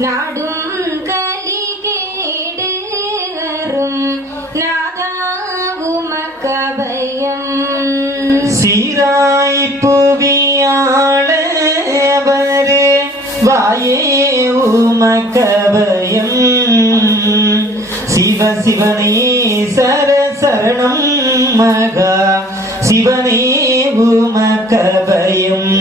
நாடும் கலிகேடு வரும் நாதாவுமக்கபயம் சீராய் புவியாளவரே வாயே உமக்கபயம் சிவ சிவனே சரணம் மகா சிவனே உமக்கபயம்